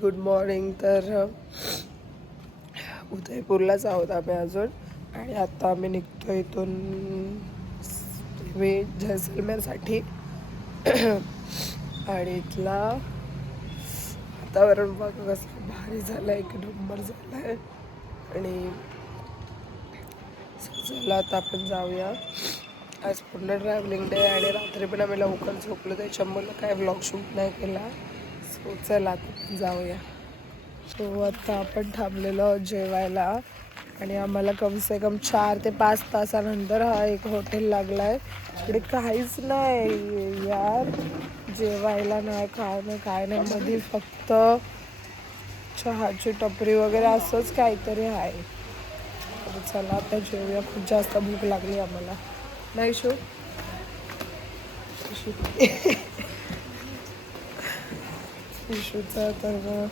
Good morning. तर उदयपूरलाच आहोत आम्ही अजून आणि आता आम्ही निघतो इथून जैसलमेरसाठी. आणि इथला वातावरण बघा कसं भारी झालं आहे, एक नंबर झालं आहे. आणि चला आता आपण जाऊया. आज पूर्ण ट्रॅव्हलिंग डे आणि रात्री पण आम्ही लवकर झोपलो, त्याच्यामुळे काय व्लॉग शूट नाही केला. सो चला आता जाऊया. सो आता आपण थांबलेलो आहोत जेवायला आणि आम्हाला कमसे कम 4 ते 5 तासानंतर हा एक हॉटेल लागला आहे. इकडे काहीच नाही यार, जेवायला नाही, खाणं काय नाही, मध्ये फक्त चहाची टपरी वगैरे असंच काहीतरी आहे. चला आता जेवूया, खूप जास्त भूक लागली आम्हाला. नाही शो इशूचा तर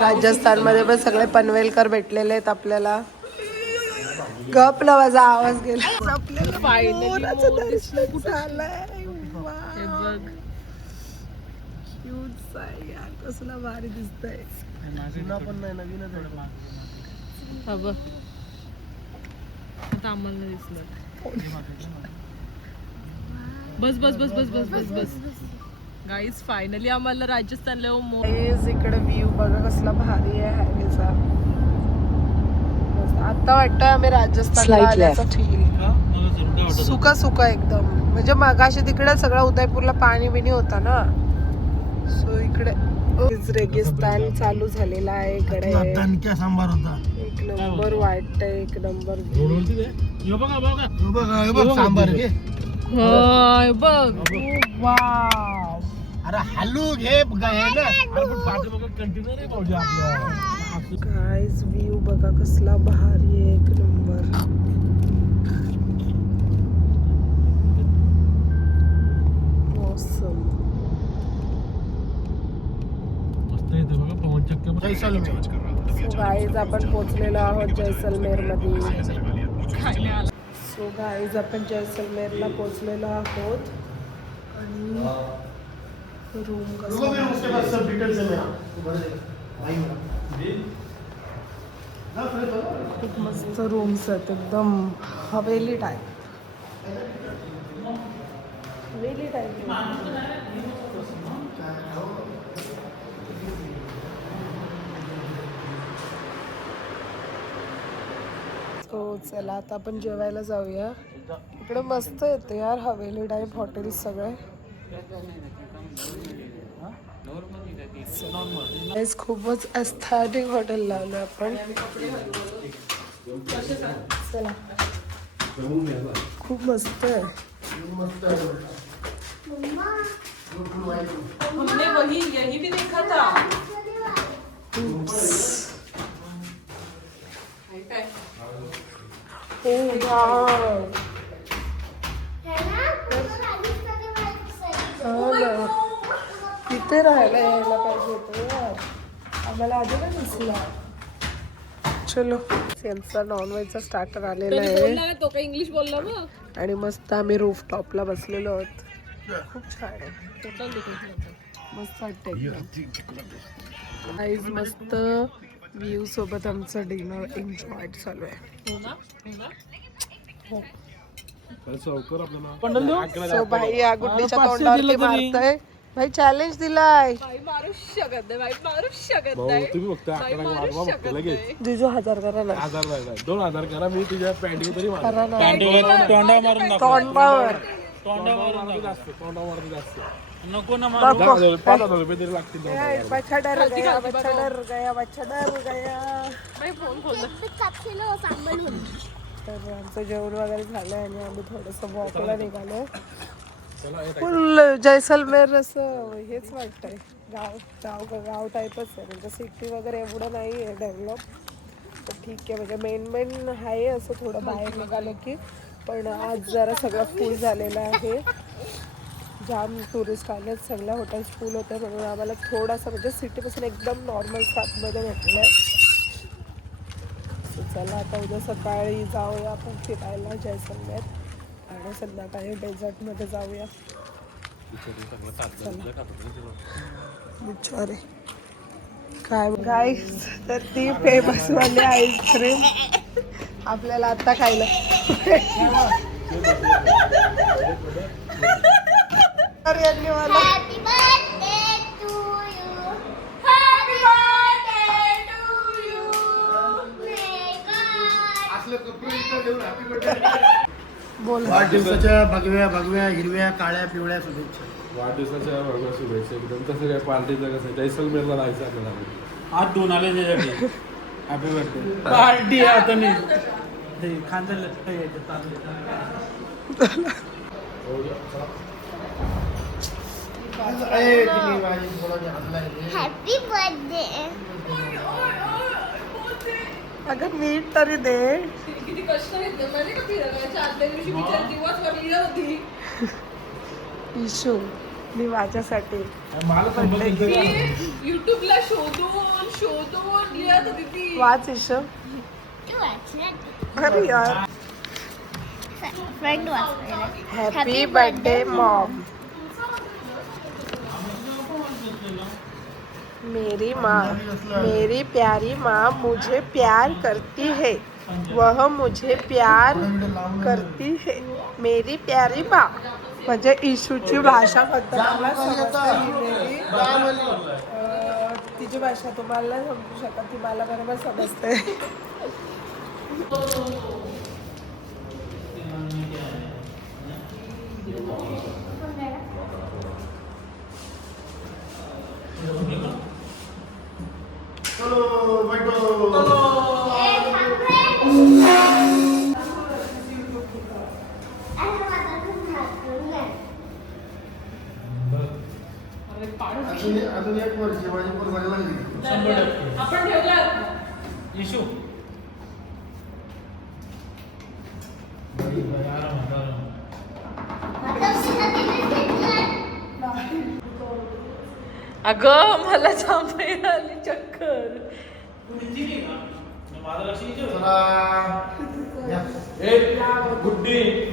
राजस्थानमध्ये पण सगळे पनवेलकर भेटलेले आहेत आपल्याला. गप ना, माझा आवाज गेला. आपल्याला मोराचं दर्शन झालंय. क्यूट आहे यार, कसला भारी दिसतंय. पण नाही, नवीनच आहे. आता आम्हाला दिसलं. बस बस बस बस बस बस बस गाईज, फायनली आम्हाला राजस्थानला इकडे व्ह्यू बघा कसला भारी आहे हायवेचा. आता वाटतंय आम्ही राजस्थानला आल्याचा फील. सुका सुका एकदम, म्हणजे मगाशी तिकडे सगळं उदयपूरला पाणी बिणी होता ना, सो इकडे रेगिस्तान चालू झालेला आहे. इकडे एक नंबर वाटतंय, एक नंबर. अरे हलू घे गाइस, व्ह्यू बघा कसला भारी आहे, एक नंबर. ऑसम. सो गाइस, आपण पोहोचलेलो आहोत जैसलमेर मध्ये. सो गाइस, आपण जैसलमेरला पोहोचलेलो आहोत आणि रूम खूप मस्त रूम्स आहेत, एकदम हवेली टाईप. हवेली टाईप. तो चला आता आपण जेवायला जाऊया. इकडे मस्त येते यार, हवेली टाईप हॉटेल्स सगळे. खूपच एस्थेटिक हॉटेल लावलं आपण. चला, खूप मस्त आहे. हमने वही यही भी देखा था. तिथे राहायला यायला पाहिजे होतं यार, आम्हाला आधी नाही दिसला. चलो, यांचा नॉनव्हेजचा स्टार्टर आलेला आहे. तो काही इंग्लिश बोलला ना. आणि मस्त आम्ही रूफ टॉपला बसलेलो आहोत. खूप छान आहे, मस्त वाटतंय. मस्त व्ह्यू सोबत आमचं डिनर एन्जॉय चालू आहे. सो भाई या गुड्डीच्या तोंडावरती मारतय. भाई चॅलेंज दिलाय. मारू शकत नाही. जिजू 1000 करा ना. 2000 करा, मी तुझ्या पॅन्टी तरी नको ना. 5000 रुपये तरी लागतील. बच्चा डर गया, बच्चा डर गया, बच्चा डर गया. तर आमचं जेवण वगैरे झालं आणि आम्ही थोडंसं वॉकला निघालो. फुल जैसलमेर असं हेच वाटतंय, गाव टाईपच आहे. म्हणजे सिटी वगैरे एवढं नाही आहे डेव्हलप, तर ठीक आहे. म्हणजे मेन आहे असं थोडं बाहेर निघालं की. पण आज जरा सगळं फुल झालेलं आहे, जाम टुरिस्ट आले, सगळ्या हॉटेल्स फुल होते. म्हणून आम्हाला थोडासा म्हणजे सिटीपासून एकदम नॉर्मल स्टाफमध्ये भेटलं आहे. चला आता उद्या सकाळी जाऊया आपण फिरायला जैसलमेर आणि संध्याकाळी डेझर्टमध्ये जाऊया. बिचारे काय गाईस, तर ती फेमस वाली आईस्क्रीम आपल्याला आता खायला तर यांनी मला बोल. वाढदिवसाच्या भगव्या भगव्या हिरव्या काळ्या पिवळ्या शुभेच्छा. वाढदिवसाच्या भगव्या शुभेच्छा एकदम. कसं काय पार्टीचं कसं जैसलमेरला जायचं आपल्याला. आज 2 आले त्याच्यासाठी हॅपी बर्थडे पार्टी आता नाही खांदा हॅपी बर्थडे. अगं नीट तरी दे. किती कष्ट घेतले माहिती का फिरवायच्या आदल्या दिवशी बिचार दिवस भरली होती. इशू मी माझ्यासाठी युट्यूबला शोधून लिहत होती ती. वाच इशू. तू वाचणार? अरे यार. फ्रेंड वाचणार. Happy birthday Maugham. मेरी माँ, मेरी प्यारी माँ मुझे प्यार करती है, वह मुझे प्यार करती है. मेरी प्यारी माँ म्हणजे इशूची भाषा मला समजते लिहिलेली. तिची भाषा तुम्हाला नाही समजू शकत, ती मला बरोबर समजते. अजून एक वर्ष माझी पण व्हायला लागली. 100%. आपण ठेवला इशू अगं मला जांभळी आली चक्कर.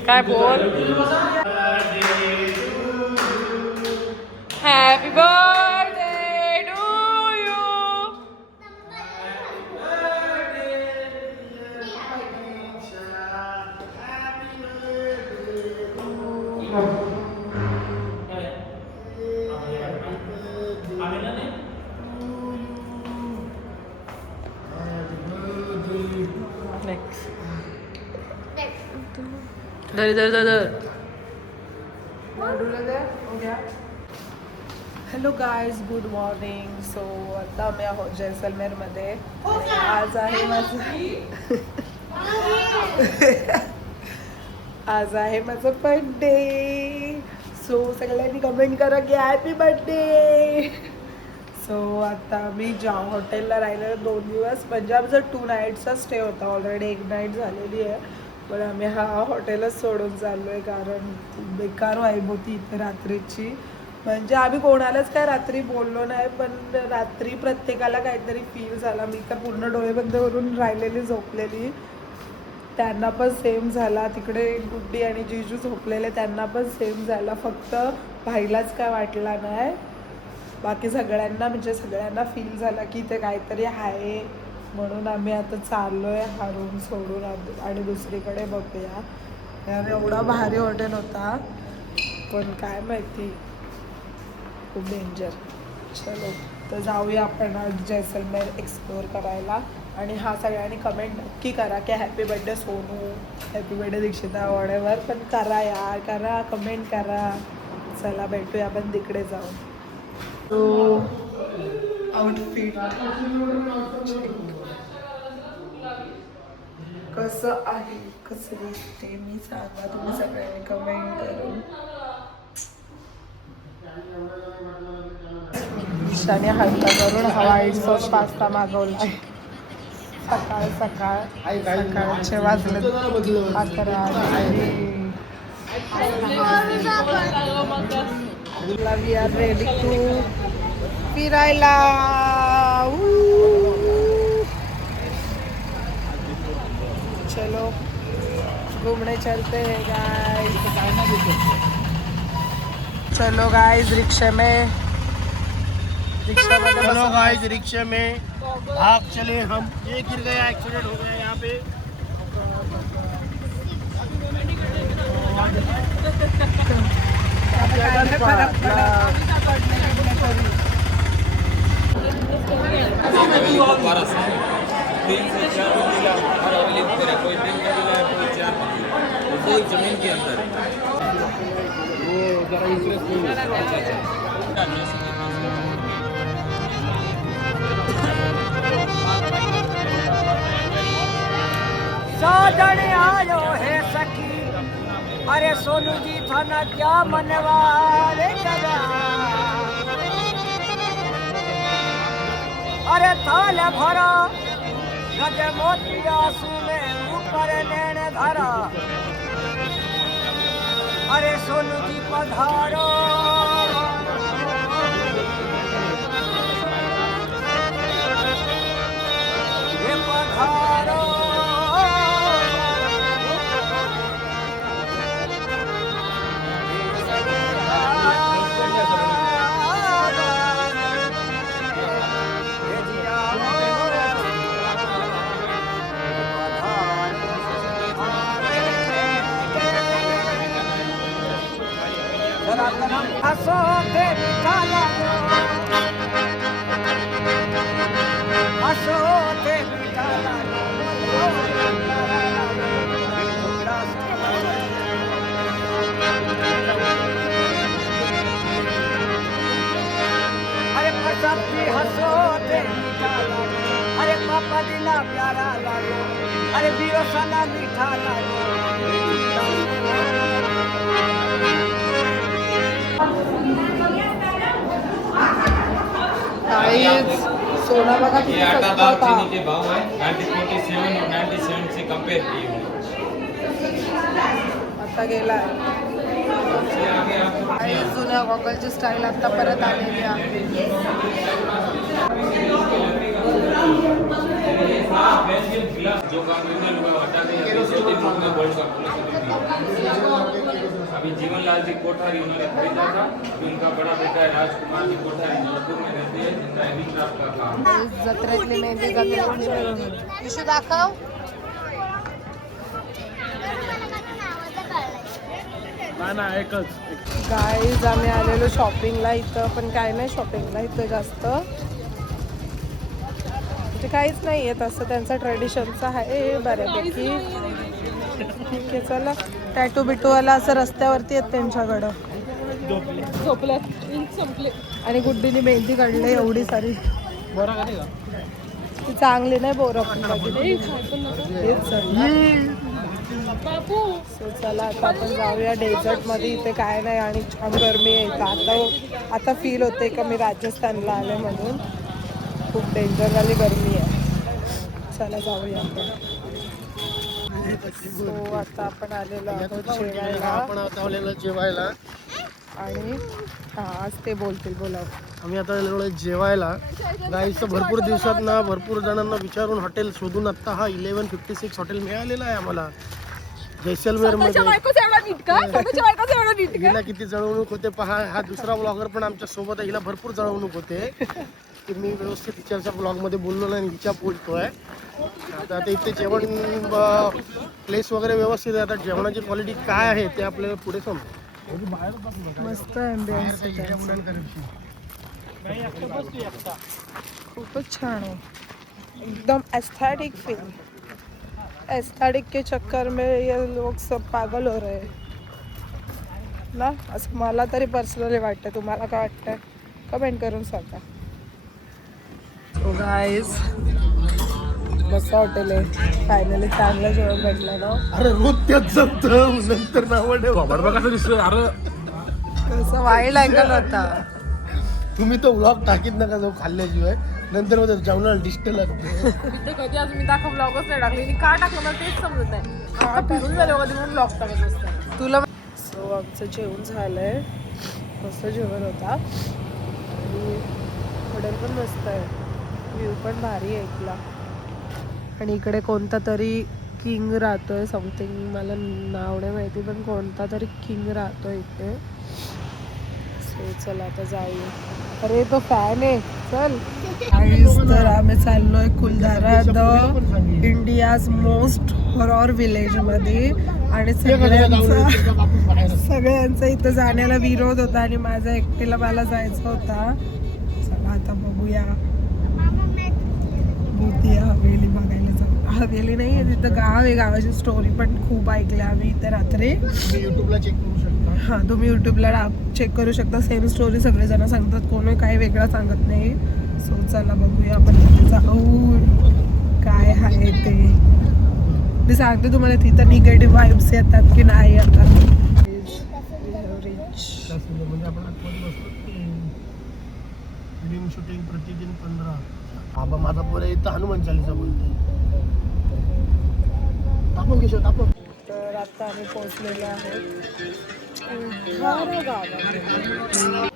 काय बोल. Happy birthday to you. Hello guys, good morning. So आता आम्ही आहोत जैसलमेरमध्ये. आज आहे माझं बर्थडे. सो सगळ्यांनी कमेंट करा की हॅपी बर्थडे. सो आता मी हॉटेलला राहिलेलं 2 दिवस, म्हणजे आमचा 2 नाईट्सचा स्टे होता. ऑलरेडी 1 नाईट झालेली आहे, पण आम्ही हा हॉटेलच सोडून चाललो आहे कारण बेकार वाईब होती इथे रात्रीची. म्हणजे आम्ही कोणालाच काय रात्री बोललो नाही, पण रात्री प्रत्येकाला काहीतरी फील झाला. मी तर पूर्ण डोळे बंद करून राहिलेली, झोपलेली. त्यांना पण सेम झाला. तिकडे गुड्डी आणि जिजू झोपलेले, त्यांना पण सेम झाला. फक्त भाईलाच काय वाटला नाही, बाकी सगळ्यांना फील झाला की ते काहीतरी आहे. म्हणून आम्ही आता चाललो आहे हा रूम सोडून आणि दुसरीकडे बघूया. एवढा भारी हॉटेल होता, पण काय माहिती खूप डेंजर. चलो तर जाऊया आपण आज जैसलमेर एक्सप्लोअर करायला. आणि हा सगळ्यांनी कमेंट नक्की करा की happy birthday Sonu, happy birthday Dikshita, वॉडेवर पण करा यार, करा, कमेंट करा. चला भेटूया आपण तिकडे जाऊन. तो आउटफिट कसं आहे, कसं दिसते मी सांगा तुम्ही सगळ्यांनी कमेंट करून. ईशाने हलका करून व्हाईट सॉस पास्ता मागवला. सकाळचे वाजले 11. वी आर रेडी टू फिरायला. चलो घूमने चलते हैं गाइस. चलो गाइस रिक्शे में रिक्शा में चलो गाइस रिक्शे में भाग चले हम। ये गिर गया, एक्सीडेंट हो गया यहाँ पे। जमीन के अंदर वो जरा इंटरेस्ट नहीं है। साजन आयो है सखी, अरे सोनू जी थाना क्या मनवारे जगा, अरे थाल भरा गज मोतिया सुने ऊपर नैन धरा, अरे सोनू जी पधारो ये पधारो। हसो के मीठा लागो, हसो के मीठा लागो, अरे पसंदी हसो के मीठा लागो, अरे पापा दिला प्यारा लागो, अरे बीरो सना मीठा लागो। सोना बघा किती ये आटा सस्ता दाल होता. चीनी के भाव है 1947 और 97 से कंपेयर किए हुए आता गेलाय. आणि जुन्या गॉगलची स्टाईल आता परत आलेली आहे. जो काम हटा के में बोल अभी जीवनलाल जी कोठारी उन्होंने खरीदा था। उनका बड़ा बेटा है राजकुमार जी कोठारी जोधपुर में रहते हैं, जिनका हैंडीक्राफ्ट का काम। जत्रेतली मेहंदी जत्रेतली विशू दाखव. ना एकच गाईज आम्ही आलेलो शॉपिंगला. इथं पण काय नाही शॉपिंगला इथं जास्त म्हणजे काहीच नाही आहे तसं. त्यांचा ट्रेडिशनचा आहे बऱ्यापैकी. ठीक आहे चला. टॅटू बिटूवाला असं रस्त्यावरती आहेत त्यांच्याकडं. झोपल्यात संपले. आणि गुड्डीने मेहंदी काढली एवढी सारी. ती चांगली नाही बोरं पण बघितली. हेच बापू सो चला आता आपण जाऊया डेझर्टमध्ये. इथे काय नाही आणि छान गरमी आहे इथं. आता फील होते का मी राजस्थानला आले म्हणून. खूप डेंजरवाली गरमी आहे. चला जाऊया आपण. सो आता आपण आलेलो आहोत जेवायला. आपण आता आलेलो जेवायला आणि हां आज ते बोलतील बोला. आम्ही आता आलेलो जेवायला. गाईचं भरपूर दिवसात ना भरपूर जणांना विचारून हॉटेल शोधून आता हा 1156 हॉटेल मिळालेलं आहे आम्हाला जैसलमेर मध्ये. हिला किती जळवणूक होते पहा. हा दुसरा ब्लॉगर पण आमच्या सोबत आहे. हिला भरपूर जळवणूक होते की मी व्यवस्थित टीचरच्या ब्लॉगमध्ये बोललो नाही आणि हिच्या बोलतोय. आता इथे जेवण प्लेस वगैरे व्यवस्थित आहे. आता जेवणाची क्वालिटी काय आहे ते आपल्याला पुढे समजेल. मस्त ॲम्बियन्स खूपच छान आहे. एकदम एस्थेटिक फील. एस्थेटिक के चक्कर में ये लोग सब पागल हो रहे हैं ना. असं मला तरी पर्सनली वाटतं. तुम्हाला काय वाटतंय कमेंट करून सांगा. सो गाईज मस्त हॉटेल आहे. फायनली चांगलं जेवण भेटलं ना. अरे रोज त्याच जमतं नंतर नाव कसं दिसतोय अरे कसं वाईल्ड अँगल होता. तुम्ही तो ब्लॉग टाकीत नका जाऊ खाल्ल्याशिवाय. नंतर मग जेवणाला डिस्ट लागते. कधी आज मी दाखव ब्लॉगच नाही टाकले. मी का टाकलं मला तेच समजत नाही. आता फिरून झालं कधी म्हणून ब्लॉग टाकत असतात तुला. सो आमचं जेवण झालंय. मस्त जेवण होता आणि हॉटेल पण मस्त आहे. व्ह्यू पण भारी आहे इथला. आणि इकडे कोणता तरी किंग राहतोय समथिंग मला नाव नाही माहिती पण कोणता तरी किंग राहतोय इथे. सो चला आता जाऊया. अरे तो फॅन आहे चल. तर आम्ही चाललोय Kuldhara the India's most horror village मध्ये आणि सगळ्यांचा इथं जाण्याला विरोध होता आणि माझा एकटीला मला जायचं होता. चला आता बघूया. भूती हवेली बघायला जाऊ. हवेली नाही आहे तिथं गाव आहे. गावाची स्टोरी पण खूप ऐकल्या आम्ही इथं रात्री. युट्यूबला चेक करू शकता. हां तुम्ही यूट्यूबला चेक करू शकता. सेम स्टोरी सगळेजण सांगतात. कोणी काही वेगळं सांगत नाही. सो चला बघूया आपण तिथे जाऊ काय आहे ते. मी सांगते तुम्हाला तिथं निगेटिव्ह वाईब्स येतात की नाही आता. म्हणजे आपण आतमध्ये बसतो. फिल्म शूटिंग प्रतिदिन 15. आबा माझा पोर इथं हनुमान चालीसा बोलतोय. आपण घेऊ आपण. तर आता आम्ही पोहोचलेलो आहोत कुलधारा गावामध्ये.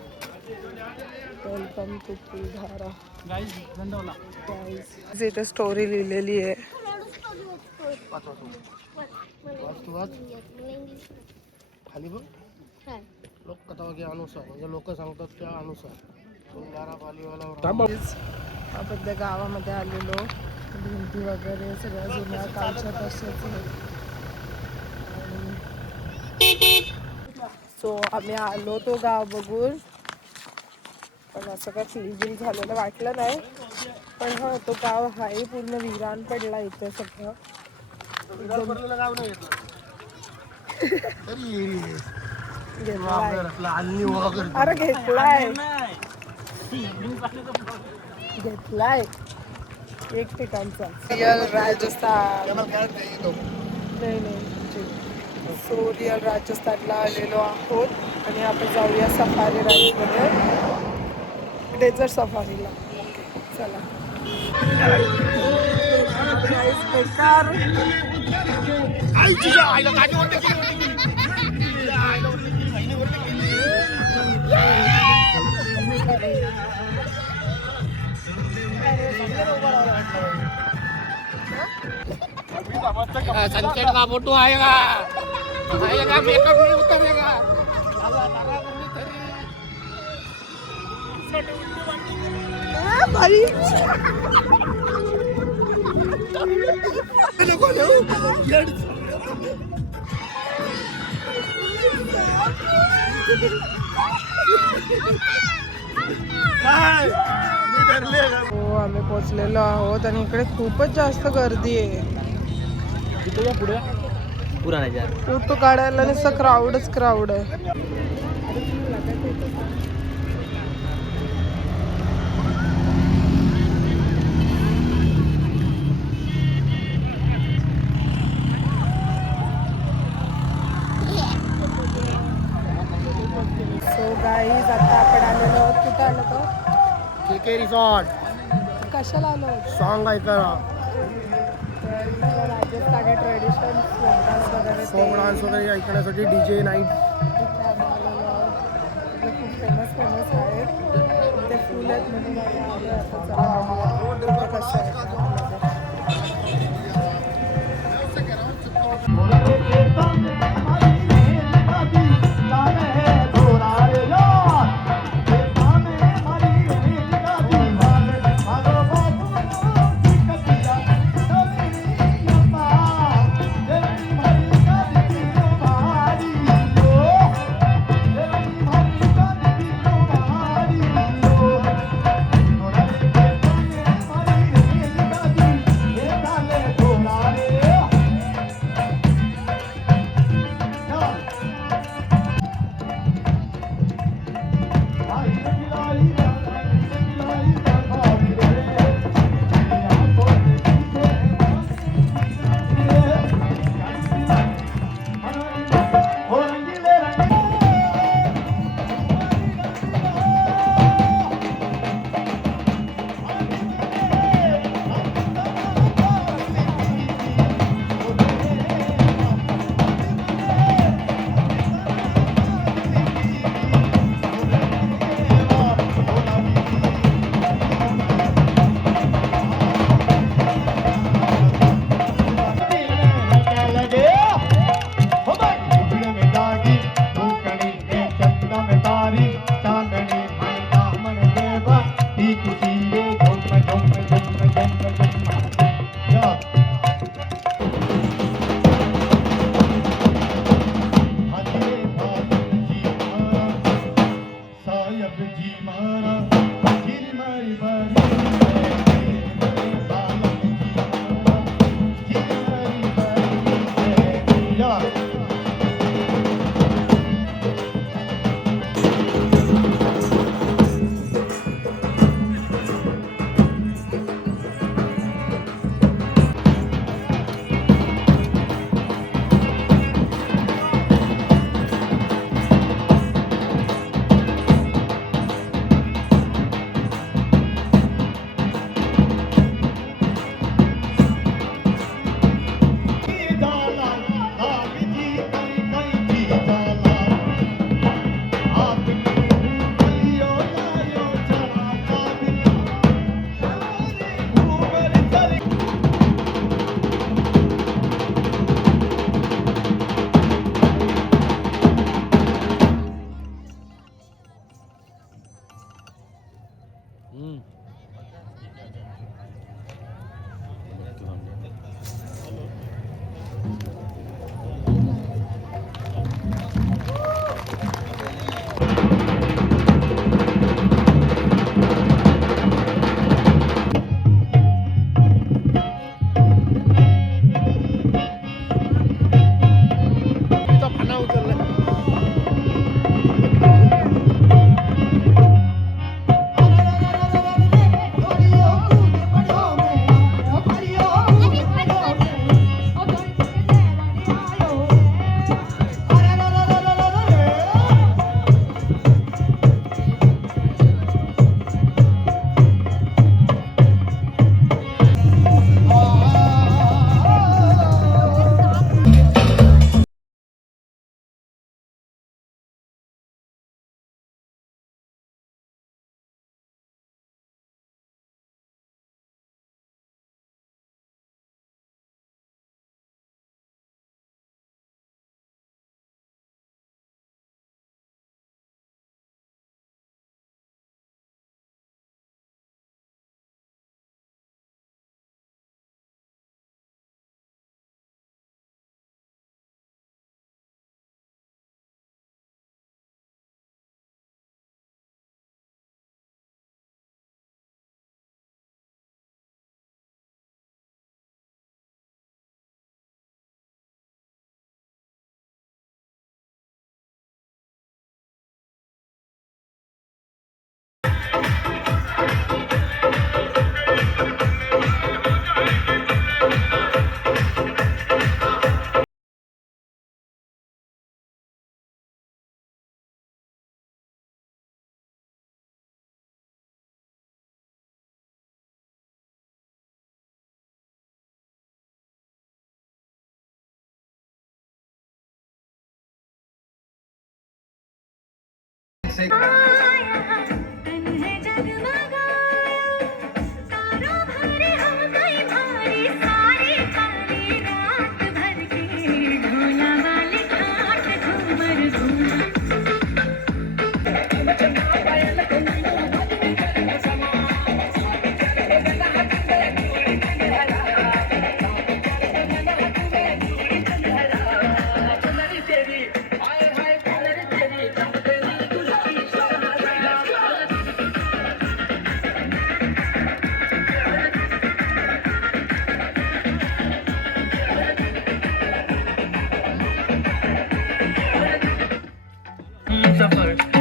Welcome to Kuldhara. गाईज इथे स्टोरी लिहिलेली आहे. खाली बघ लोककथा के अनुसार म्हणजे लोक सांगतात त्या अनुसार कुलधारा पालीवाला आपण त्या गावामध्ये आलेलो. भिंती वगैरे सगळ्या जुन्या काळच्या तशाच आहेत. सो आम्ही आलो तो गाव बघून पण असं काय फील झालेलं वाटलं नाही. पण हा तो गाव हाय पूर्ण विरान पडला इथे सगळं. गाव नाही घेतलाय. अरे घेतलाय घेतलाय एक ठिकाणचा. रिअल राजस्थान नाही सो रिअल राजस्थानला आलेलो आहोत आणि आपण जाऊया सफारी राईडमध्ये. डेझर्ट सफारीला. चला बेकार संकट का फोटो आएगा आएगा मेकअप नहीं उतरेगा. भाई नको देऊ. हो आम्ही पोचलेलो आहोत आणि इकडे खूपच जास्त गर्दी आहे. फोटो काढायला नुसतं क्राऊड आहे. सो गाईज आता आपण आलेलो आहोत. कुठं आलो तो केके रिसॉर्ट. कशाला आलो. सॉन्ग ऐकायला. तर राजस्थानी ट्रेडिशन फोक डान्स वगैरे फोक डान्स वगैरे ऐकण्यासाठी DJ नाईट. इथे आम्ही आलेलो आहोत. खूप फेमस आहेत. ते फुल आहेत म्हणून आम्ही आलो. आता चला बघूया कसं आहे.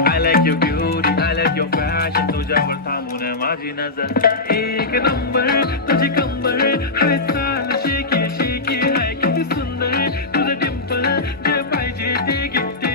I like your beauty, I like your fashion. तुझ्यावर थांबून माझी नजर एक नंबर तुझी कंबर हाय चाल शेकी शेकी हाय किती सुंदर तुझं डिंपल जे पाहिजे ते घेते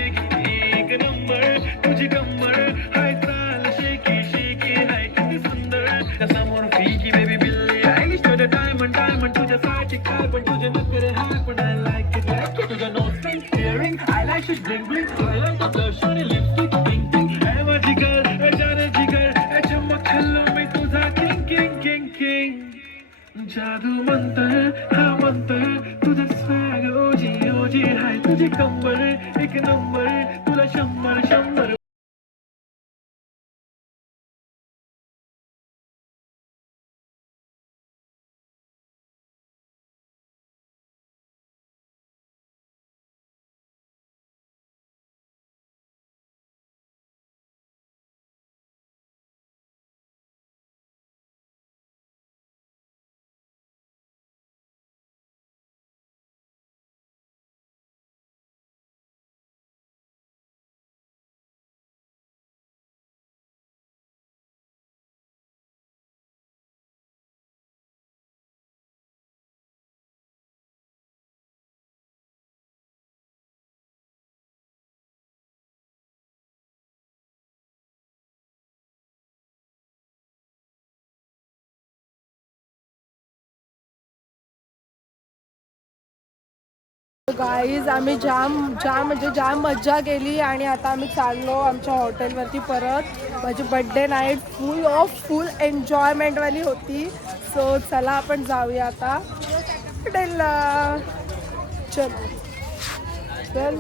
एक नंबर तुझी कंबर हाय चाल शेकी शेकी हाय किती सुंदर समोर फिकी बेबी बिल्ली आयलिश तुझं डायमंड डायमंड तुझ्यासाठी काय पण तुझे नखरे हाय पण I like it तुझं note pink earring I like shit bling bling I like the blush आणि लिपस्टिक पिंक पिंक है माझी गर्ल है जाने जिगर है चमक हल्लो मी तुझा किंग किंग किंग किंग जादू मंतर हा मंतर तुझं स्वॅग ओजी ओजी हाय तुझी कंबर एक नंबर तुला 100 गाईज आम्ही जाम म्हणजे जाम मज्जा केली आणि आता आम्ही चाललो आमच्या हॉटेलवरती परत. माझी बड्डे नाईट फुल एन्जॉयमेंटवाली होती. सो चला आपण जाऊया आता हॉटेलला. चल चल.